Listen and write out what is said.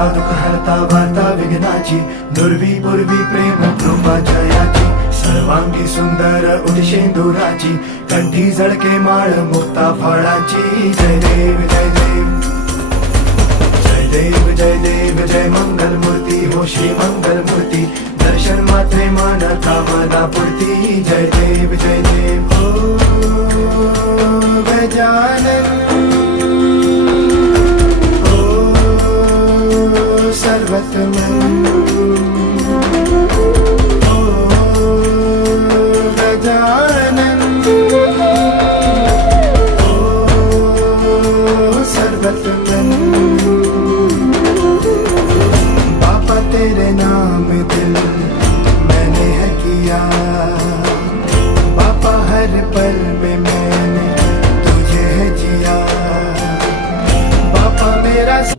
हरता दुःख हरता वार्ता विघ्नाची, दुर्वी पूर्वी प्रेम कृपा जयाची, सर्वांगी सुंदर उदिशेंदुराची, कंठी झळके माळ मुक्ता फळाची. जय देव जय देव जय देव जय देव जय मंगल मूर्ती हो श्री मंगल मूर्ती, दर्शन मात्रे मन कामना पूर्ती. जय देव जय देव हो गजानन हो सर्वतमन.